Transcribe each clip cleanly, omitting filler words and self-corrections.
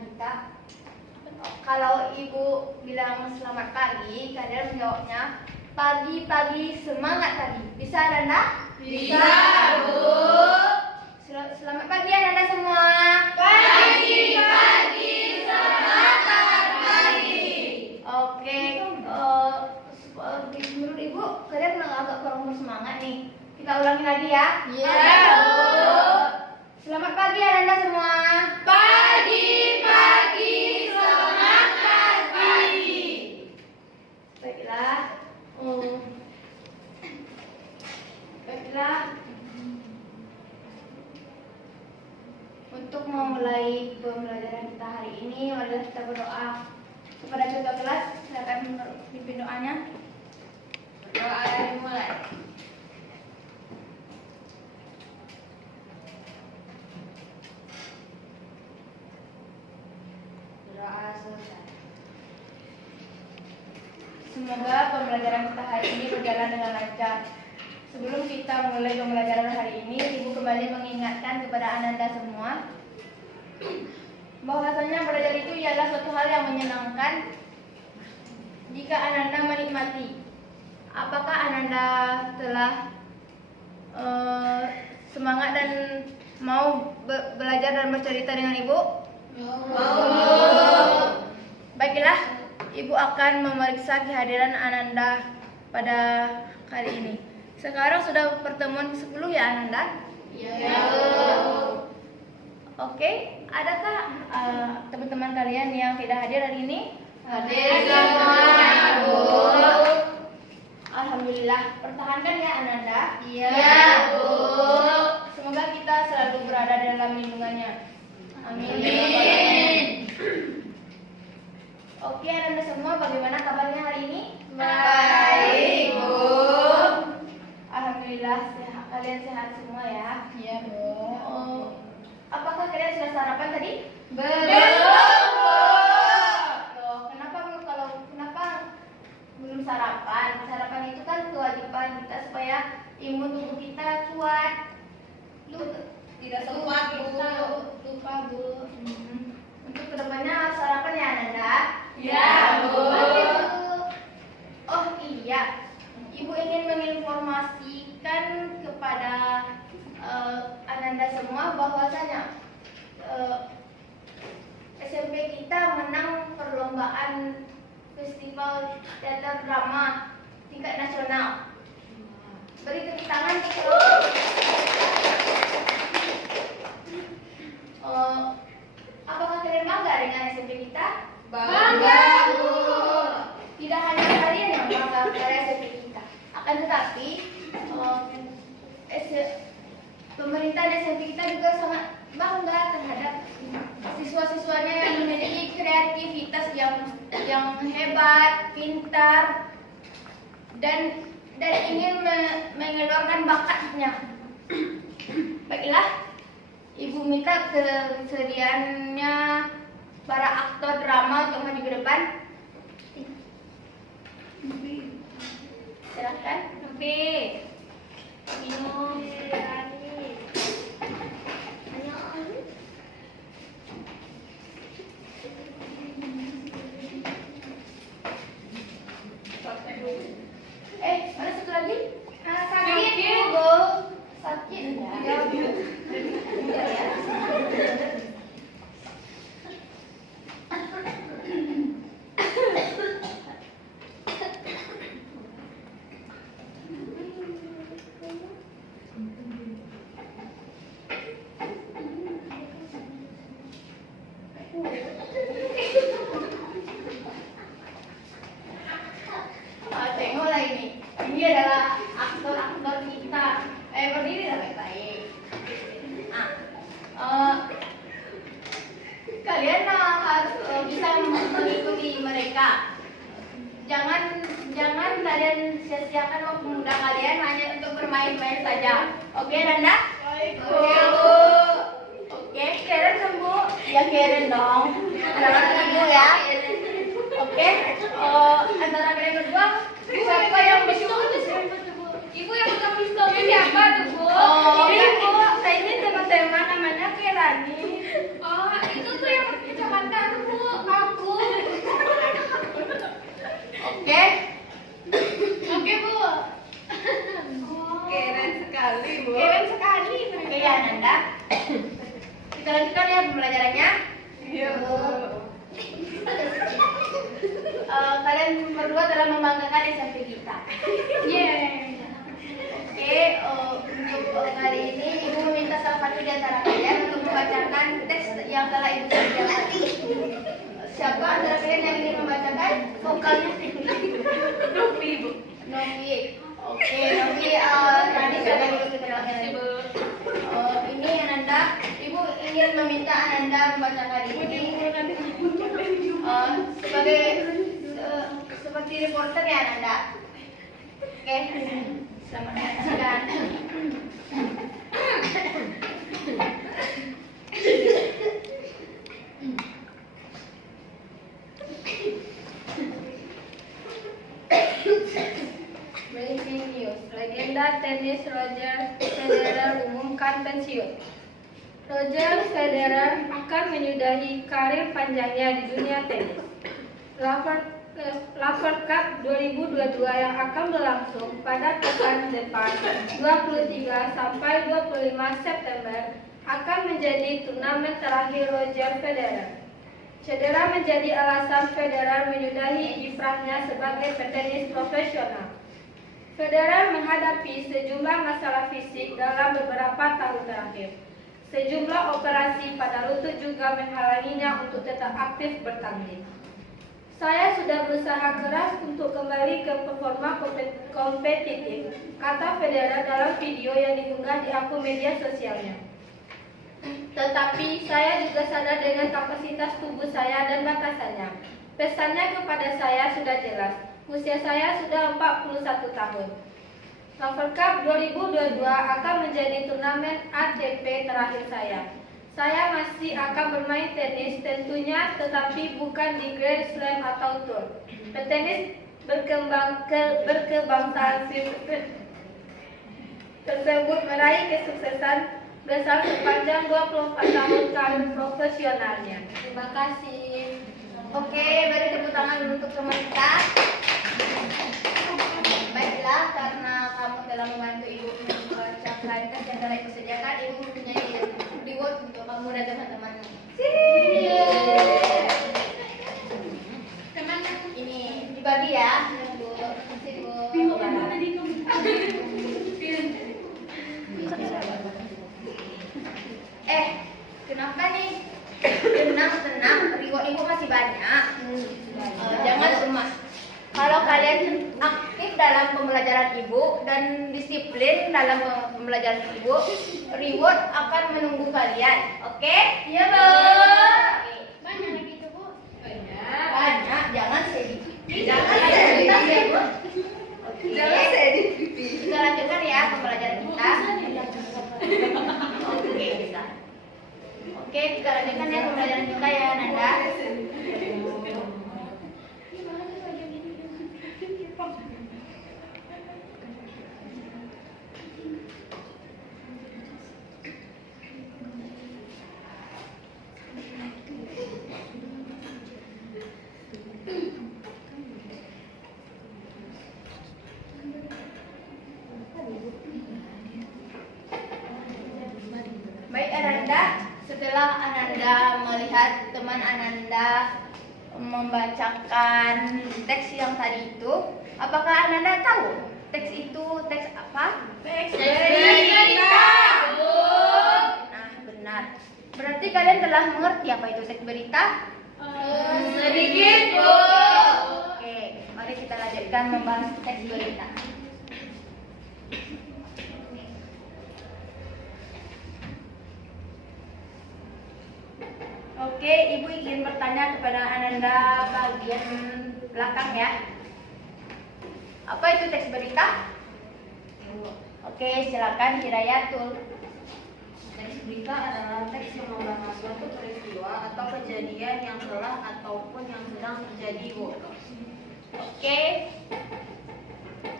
kita. Kalau ibu bilang selamat pagi, kalian menjawabnya pagi-pagi semangat pagi. Bisa Ananda? Bisa, Bu. Selamat pagi Ananda semua. Pagi, semangat pagi. Oke, menurut ibu kalian agak kurang bersemangat nih. Kita ulangi lagi ya. Iya, Bu. Selamat pagi Ananda semua. Pagi, semangat pagi. Baiklah. Baiklah. Untuk memulai pembelajaran kita hari ini, marilah kita berdoa kepada ketua kelas. Silakan pimpin doanya. Doa dimulai. Doa selesai. Semoga pembelajaran kita hari ini berjalan dengan lancar. Sebelum kita mulai pembelajaran hari ini, Ibu kembali mengingatkan kepada Ananda semua bahwasanya belajar itu ialah suatu hal yang menyenangkan jika Ananda menikmati. Apakah Ananda telah semangat dan mau belajar dan bercerita dengan Ibu? Baiklah, Ibu akan memeriksa kehadiran Ananda pada kali ini. Sekarang sudah pertemuan ke-10 ya Ananda? Iya. Oke, adakah teman-teman kalian yang tidak hadir hari ini? Hadir semua, Bu. Alhamdulillah, pertahankan ya Ananda. Iya, Bu. Semoga kita selalu berada dalam lindungannya. Amin. Amin. Oke Ananda semua, bagaimana kabarnya hari ini? Baik, Bu. Alhamdulillah, kalian sehat semua ya. Iya, Bu. Apakah kalian sudah sarapan tadi? Belum, Bu. Loh, kenapa belum sarapan? Sarapan itu kan kewajiban kita supaya imun tubuh kita kuat. Tidak sempat, Bu. Lupa, Bu. Untuk kedepannya sarapan ya Ananda? Iya, Bu. Oh iya, Ibu ingin menginformasikan kepada Ananda semua bahwasanya SMP kita menang perlombaan festival teater drama tingkat nasional. Beri tepuk tangan. Apakah kalian bangga dengan SMP kita? Bangga, Bu. Tidak hanya kalian yang bangga pada SMP kita, akan tetapi pemerintah SMP kita juga sangat bangga terhadap siswa-siswanya yang memiliki kreativitas yang hebat, pintar, dan ingin mengeluarkan bakatnya. Baiklah, Ibu minta kesediaannya para aktor drama untuk maju ke depan. Silakan. Minum. Mana satu lagi? Sakit, Bu. Sakit ya. Tengoklah ini. Ini adalah aktor-aktor kita. Berdiri baik-baik. Kalian harus bisa mengikuti mereka. Jangan kalian sia-siakan waktu muda kalian hanya untuk bermain-main saja. Oke, Nanda? Baik, Bu. Oke, Karen sembuh. Ya Karen dong. Anak-anak ibu ya. Oke. Antara kalian berdua, siapa yang pistol? Ibu yang pegang pistolnya siapa tuh, Bu? Ini Bu, ini teman-teman namanya Kirani. Oh, itu tuh yang pakai kacamata nomor 2 telah membanggakan SMP kita. Yeay. Oke, untuk kali ini Ibu meminta salah satu di antara kalian untuk membacakan teks yang telah Ibu kerjakan. Siapa antara kalian yang ingin membacakan? Vokalnya Novi, Bu. Novi. Oke, Novi, tadi sudah Ibu keterangkan. Ini Ananda, Ibu ingin meminta Ananda membacakan ini sebagai seperti reporter ya Ananda. Oke, selamat menyaksikan. Breaking news. Legenda tenis Roger Federer umumkan pensiun. Roger Federer akan menyudahi karir panjangnya di dunia tenis. Laver Cup 2022 yang akan berlangsung pada pekan depan 23 sampai 25 September akan menjadi turnamen terakhir Roger Federer. Cedera menjadi alasan Federer menyudahi kiprahnya sebagai petenis profesional. Federer menghadapi sejumlah masalah fisik dalam beberapa tahun terakhir. Sejumlah operasi pada lutut juga menghalanginya untuk tetap aktif bertanding. Saya sudah berusaha keras untuk kembali ke performa kompetitif, kata Federer dalam video yang diunggah di akun media sosialnya. Tetapi saya juga sadar dengan kapasitas tubuh saya dan batasannya. Pesannya kepada saya sudah jelas. Usia saya sudah 41 tahun. Laver Cup 2022 akan menjadi turnamen ATP terakhir saya. Saya masih akan bermain tenis tentunya, tetapi bukan di Grand Slam atau Tour. Petenis berkebangsaan tersebut meraih kesuksesan besar sepanjang 24 tahun karir profesionalnya. Terima kasih. Oke, beri tepuk tangan untuk teman kita. Baiklah, karena kamu telah membantu Ibu membacakan teks yang telah Ibu sediakan, Ibu mempunyai reward untuk kamu dan teman-temanmu. Teman, ini dibagi ya, Bu. Kasih Bu. Kenapa nih? Tenang, reward Ibu masih banyak. Jangan cemas. Kalau kalian aktif dalam pembelajaran Ibu dan disiplin dalam pembelajaran Ibu, reward akan menunggu kalian. Oke? Iya, Bu. Banyak lagi itu, Bu. Banyak, jangan sedikit. Jangan sedikit ya, Bu. Oke. Jangan sedikit. Kita lanjutkan ya pembelajaran kita. Oke, bisa. Oke, kita lanjutkan ya pembelajaran kita ya, Nanda. Baik Ananda, setelah Ananda melihat teman Ananda membacakan teks yang tadi itu, apakah Ananda tahu teks itu teks apa? Teks berita, Bu. Nah, benar. Berarti kalian telah mengerti apa itu teks berita? Sedikit, Bu. Oke, mari kita lanjutkan membahas teks berita. Oke, Ibu ingin bertanya kepada Ananda bagian belakang ya. Apa itu teks berita? Oke, silakan Hirayatul. Teks berita adalah teks yang membahas suatu peristiwa atau kejadian yang telah ataupun yang sedang terjadi, Bu. Oke.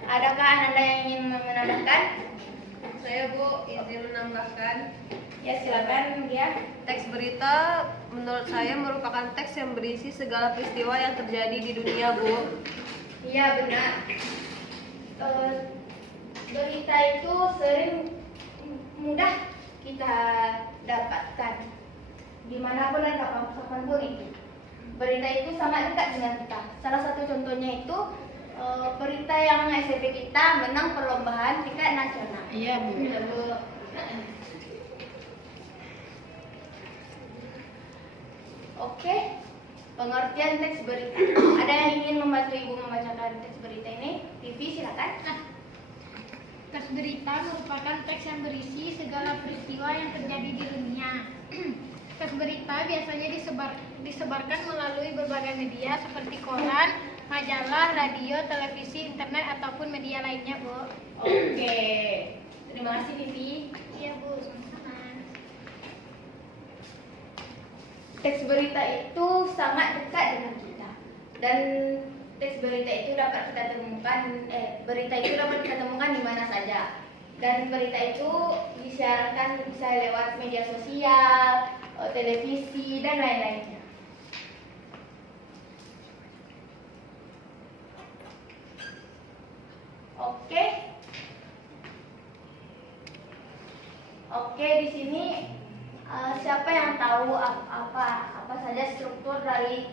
Adakah Ananda yang ingin menambahkan? Saya, Bu, izin menambahkan. Ya, silakan ya. Teks berita menurut saya merupakan teks yang berisi segala peristiwa yang terjadi di dunia, Bu. Iya, benar. Berita itu sering mudah kita dapatkan dimanapun dan kapanpun itu. berita itu sangat dekat dengan kita. Salah satu contohnya itu berita yang SMP kita menang perlombaan tingkat nasional. Iya, Bu. Iya, Bu. Oke, pengertian teks berita. Ada yang ingin membantu Ibu membacakan teks berita ini? TV silakan. Teks berita merupakan teks yang berisi segala peristiwa yang terjadi di dunia. Teks berita biasanya disebarkan melalui berbagai media seperti koran, majalah, radio, televisi, internet, ataupun media lainnya, Bu. Oke, terima kasih Vivi. Iya, Bu. Sama-sama. Teks berita itu sangat dekat dengan kita. Dan teks berita itu dapat kita temukan, berita itu dapat kita temukan di mana saja. Dan berita itu disiarkan bisa lewat media sosial, televisi, dan lain-lainnya. Oke. Oke, di sini siapa yang tahu apa saja struktur dari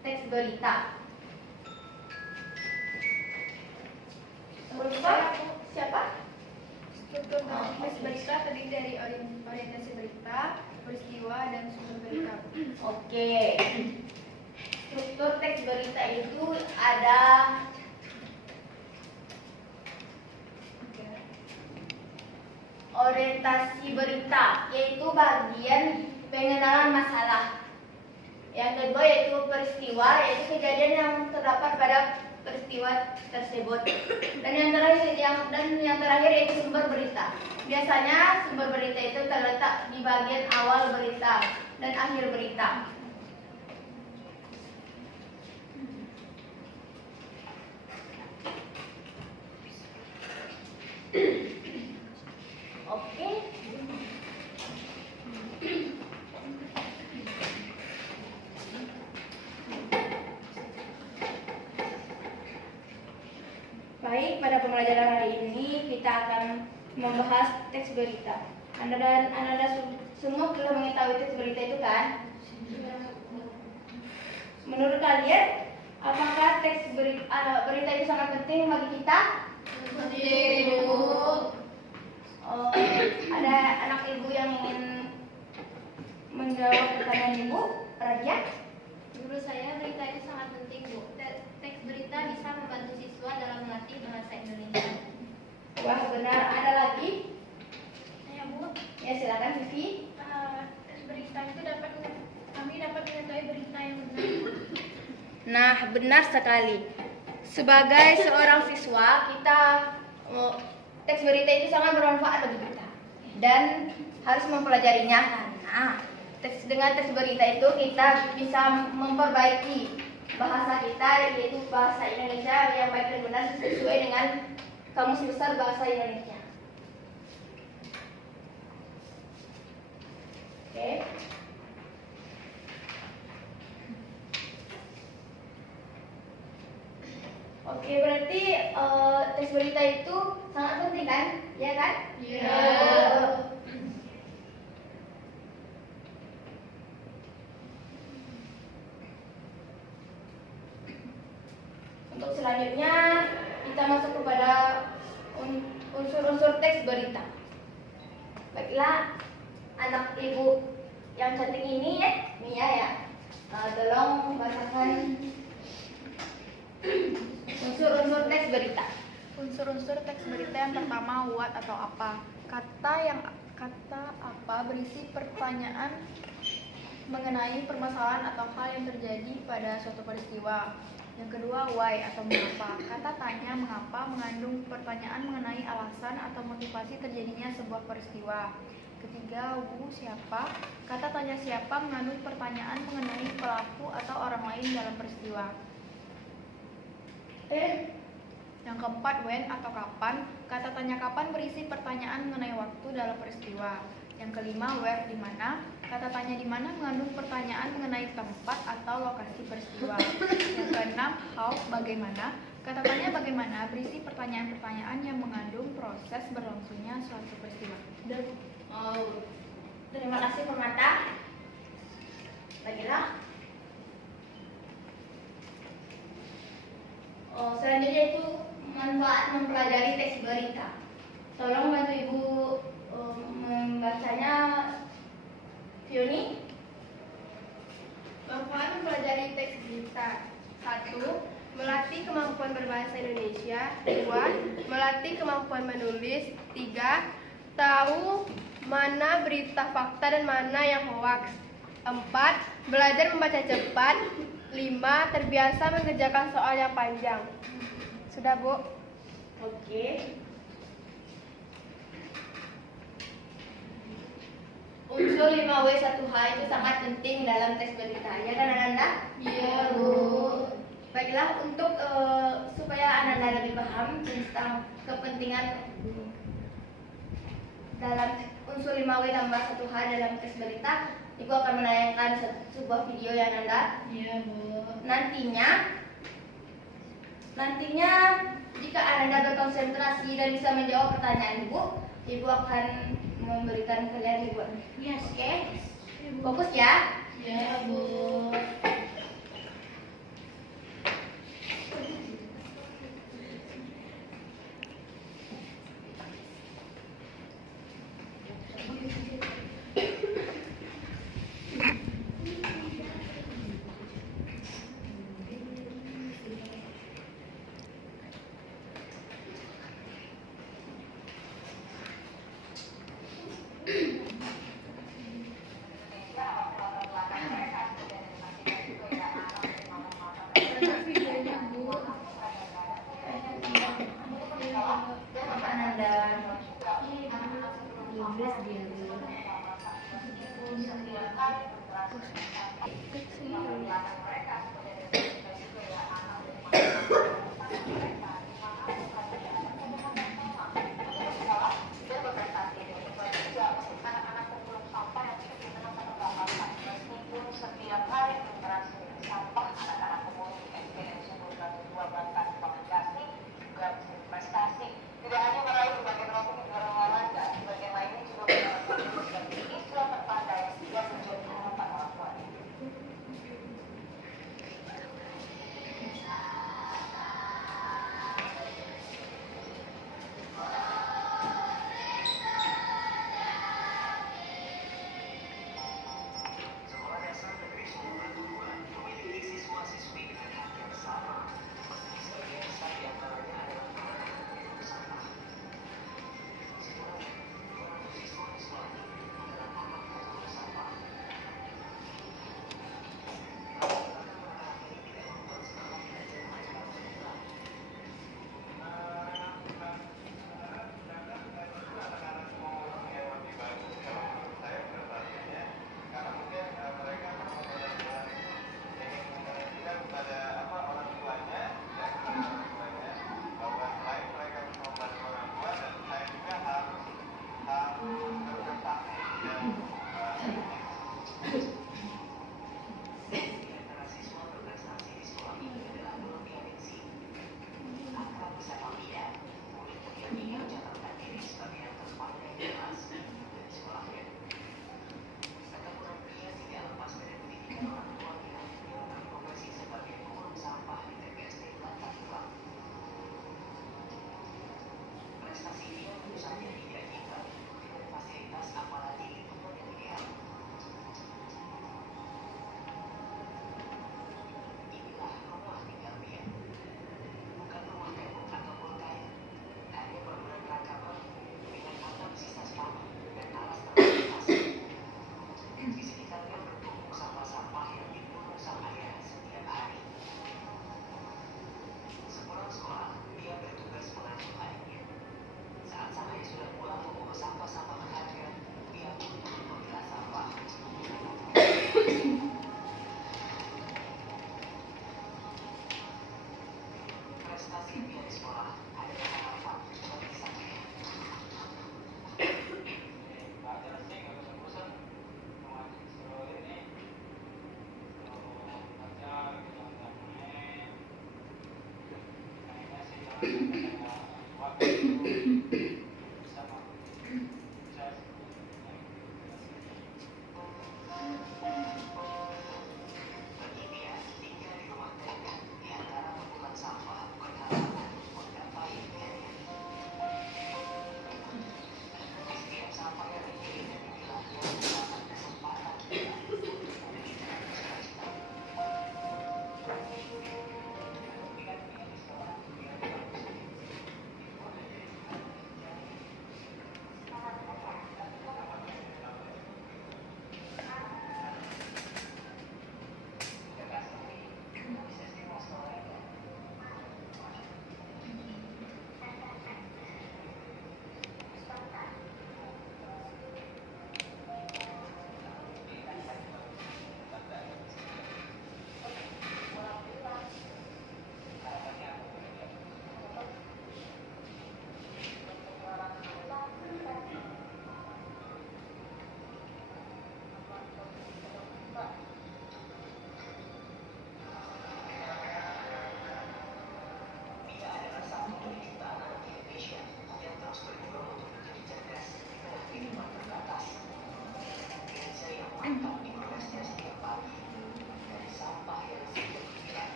teks berita? Siapa? Struktur dari teks berita terdiri dari orientasi berita, peristiwa, dan sumber berita. Oke. Struktur teks berita itu ada orientasi berita, yaitu bagian pengenalan masalah. Yang kedua yaitu peristiwa, yaitu kejadian yang terdapat pada peristiwa tersebut. Dan yang terakhir yaitu sumber berita. Biasanya sumber berita itu terletak di bagian awal berita dan akhir berita. Oke. Baik, pada pembelajaran hari ini kita akan membahas teks berita. Anda semua sudah mengetahui teks berita itu kan? Menurut kalian, apakah teks berita itu sangat penting bagi kita? Penting, Bu. Ada anak ibu yang ingin menjawab pertanyaan ibu? Raja? Menurut saya berita itu sangat penting, Bu. Teks berita bisa membantu siswa dalam melatih bahasa Indonesia. Wah, benar. Ada lagi? Ya, Bu. Ya, silakan Vivi. Teks berita itu kami dapat mengetahui berita yang benar. Nah, benar sekali. Sebagai seorang siswa, teks berita itu sangat bermanfaat bagi kita dan harus mempelajarinya karena dengan teks berita itu kita bisa memperbaiki bahasa kita, yaitu bahasa Indonesia yang baik dan benar sesuai dengan Kamus Besar Bahasa Indonesia. Oke. Oke, berarti teks berita itu sangat penting kan? Ya kan? Iya. Untuk selanjutnya kita masuk kepada unsur-unsur teks berita. Baiklah, anak ibu yang cantik ini ya, Mia ya, tolong membacakan unsur-unsur teks berita. Unsur-unsur teks berita yang pertama, what atau apa. Kata apa berisi pertanyaan mengenai permasalahan atau hal yang terjadi pada suatu peristiwa. Yang kedua, why atau mengapa. Kata tanya mengapa mengandung pertanyaan mengenai alasan atau motivasi terjadinya sebuah peristiwa. Ketiga, who siapa. Kata tanya siapa mengandung pertanyaan mengenai pelaku atau orang lain dalam peristiwa. Yang keempat, when atau kapan. Kata tanya kapan berisi pertanyaan mengenai waktu dalam peristiwa. Yang kelima, where di mana. Kata tanya di mana mengandung pertanyaan mengenai tempat atau lokasi peristiwa. Yang keenam, how bagaimana. Kata tanya bagaimana berisi pertanyaan-pertanyaan yang mengandung proses berlangsungnya suatu peristiwa. Terima kasih Permata. Baiklah. Selanjutnya itu manfaat mempelajari teks berita. Tolong bantu Ibu membacanya, Fioni. Manfaat mempelajari teks berita. 1. Melatih kemampuan berbahasa Indonesia. 2. Melatih kemampuan menulis. 3. Tahu mana berita fakta dan mana yang hoaks. 4. Belajar membaca cepat. 5. Terbiasa mengerjakan soal yang panjang. Sudah, Bu? Oke. Unsur 5W1H itu sangat penting dalam teks berita, ya kan Ananda? Iya, Bu. Baiklah, untuk supaya Ananda lebih paham tentang kepentingan dalam unsur 5W tambah 1H dalam teks berita, Ibu akan menayangkan sebuah video ya Ananda. Iya, Bu. Nantinya jika Ananda berkonsentrasi dan bisa menjawab pertanyaan Ibu akan memberikan kalian ribuan. Yes. Oke? Fokus ya. Iya, Bu.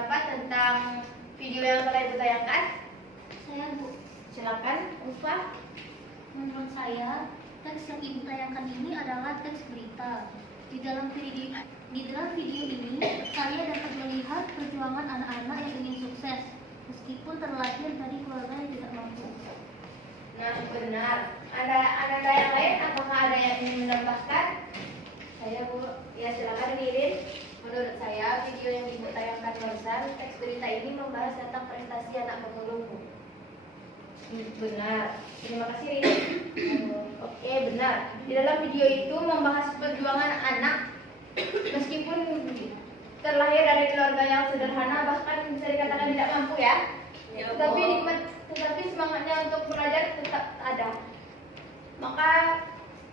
pendapat tentang video yang telah Ibu tayangkan? Saya Bu, Silakan, Ufa. menurut saya teks yang Ibu tayangkan ini adalah teks berita. Di dalam video ini saya dapat melihat perjuangan anak-anak yang ingin sukses meskipun terlahir dari keluarga yang tidak mampu. Nah, benar. Ada yang lain? Apakah ada yang ingin menambahkan? Saya Bu, Ya, silakan Ririn. menurut saya video yang Ibu tayangkan barusan, teks berita ini membahas tentang prestasi anak pemulung Bu. Benar. Terima kasih Ririn. Oke, benar. Di dalam video itu membahas perjuangan anak meskipun terlahir dari keluarga yang sederhana, bahkan bisa dikatakan tidak mampu ya. Tetapi semangatnya untuk belajar tetap ada. Maka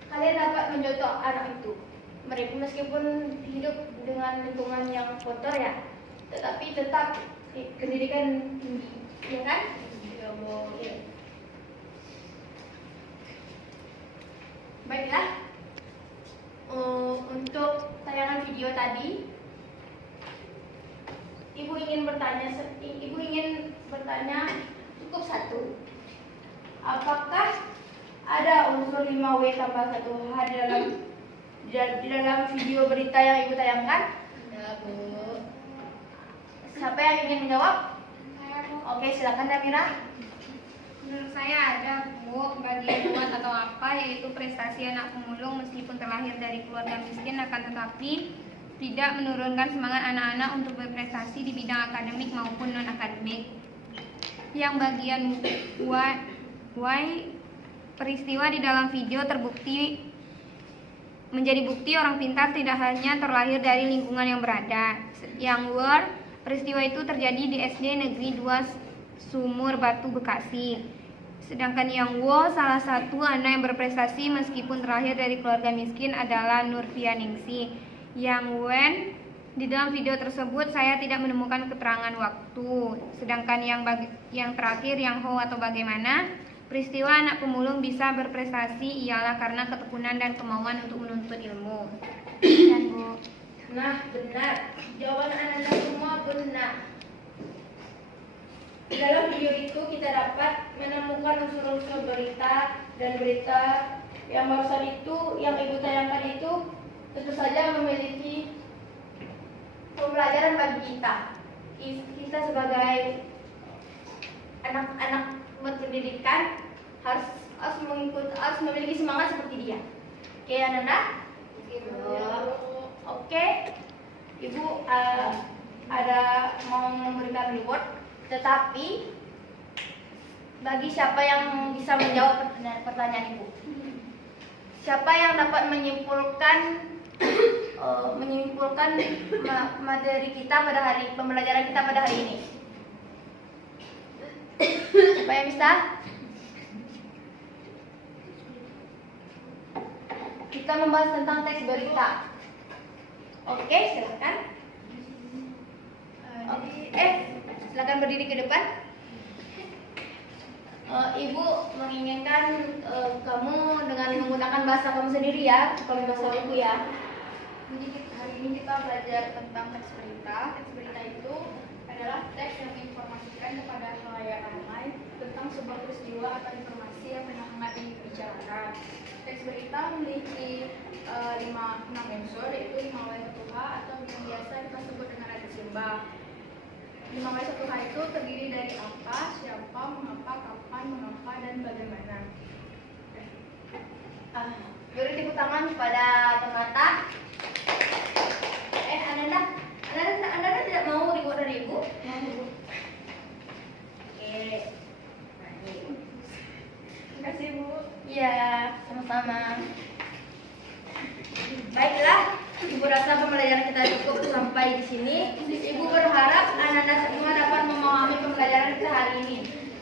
kalian dapat mencontoh anak itu. Mereka meskipun hidup dengan lingkungan yang kotor ya, tetapi tetap pendidikan tinggi, ya kan? Iya. Baiklah, untuk tayangan video tadi, Ibu ingin bertanya cukup satu. Apakah ada unsur 5W tambah 1H di dalam video berita yang Ibu tayangkan? Ya Bu. Siapa yang ingin menjawab? Saya Bu. Oke, silakan Damira. Menurut saya ada Bu, bagian muat atau apa, yaitu prestasi anak pemulung meskipun terlahir dari keluarga miskin akan tetapi tidak menurunkan semangat anak-anak untuk berprestasi di bidang akademik maupun non-akademik. Yang bagian Y, peristiwa di dalam video terbukti menjadi bukti orang pintar tidak hanya terlahir dari lingkungan yang berada. Yang word, peristiwa itu terjadi di SD Negeri 2 Sumur Batu Bekasi. Sedangkan yang wo, salah satu anak yang berprestasi meskipun terlahir dari keluarga miskin adalah Nurfianingsi. Yang wen, di dalam video tersebut saya tidak menemukan keterangan waktu. Sedangkan yang terakhir yang ho atau bagaimana, peristiwa anak pemulung bisa berprestasi ialah karena ketekunan dan kemauan untuk menuntut ilmu. Dan Bu. Nah, benar. Jawaban anak-anak semua benar. Di dalam video itu kita dapat menemukan unsur-unsur berita dan berita yang barusan itu, yang Ibu tayangkan itu tentu saja memiliki pembelajaran bagi kita. Kita sebagai anak-anak berpendidikan harus memiliki semangat seperti dia. Oke, Ananda? Oke. Ibu ada mau memberikan reward, tetapi bagi siapa yang bisa menjawab pertanyaan Ibu? Siapa yang dapat menyimpulkan materi kita pada pembelajaran kita pada hari ini? Siapa yang bisa? Kita membahas tentang teks berita. Oke, silakan. Silakan berdiri ke depan. Ibu menginginkan kamu dengan menggunakan bahasa kamu sendiri ya, bukan bahasa Ibu ya. Jadi hari ini kita belajar tentang teks berita. Teks berita itu adalah teks yang menginformasikan kepada khalayak ramai tentang sebuah peristiwa atau informasi yang hendak dibicarakan. Teks berita memiliki 6 unsur, yaitu 5W 1H atau yang biasa kita sebut dengan adat simbah. 5W 1H itu terdiri dari apa, siapa, mengapa, kapan, mengapa, dan bagaimana. Beri tepuk tangan kepada penata. Anda tidak mau reward dari Ibu? Oke. Terima kasih Bu. Iya, sama-sama. Baiklah, Ibu rasa pembelajaran kita cukup sampai di sini. Ibu berharap anak-anak semua dapat memahami pembelajaran kita hari ini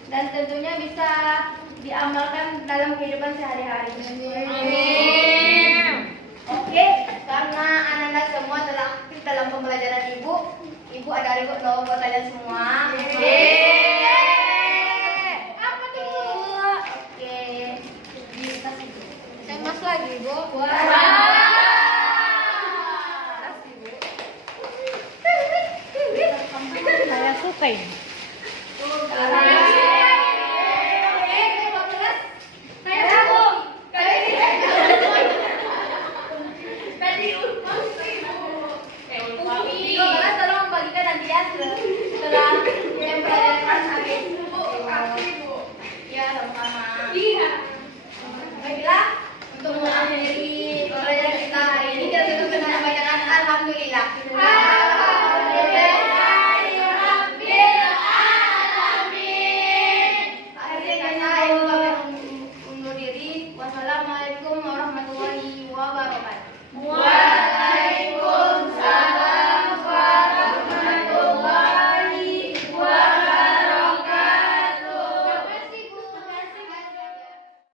dan tentunya bisa diamalkan dalam kehidupan sehari-hari. Amin. Oke, karena anak-anak semua telah aktif dalam pembelajaran Ibu ada reward loh buat kalian semua. Apa tuh? Oke. Yang mas lagi, Bu. Kasih, Bu. suka ini. Karena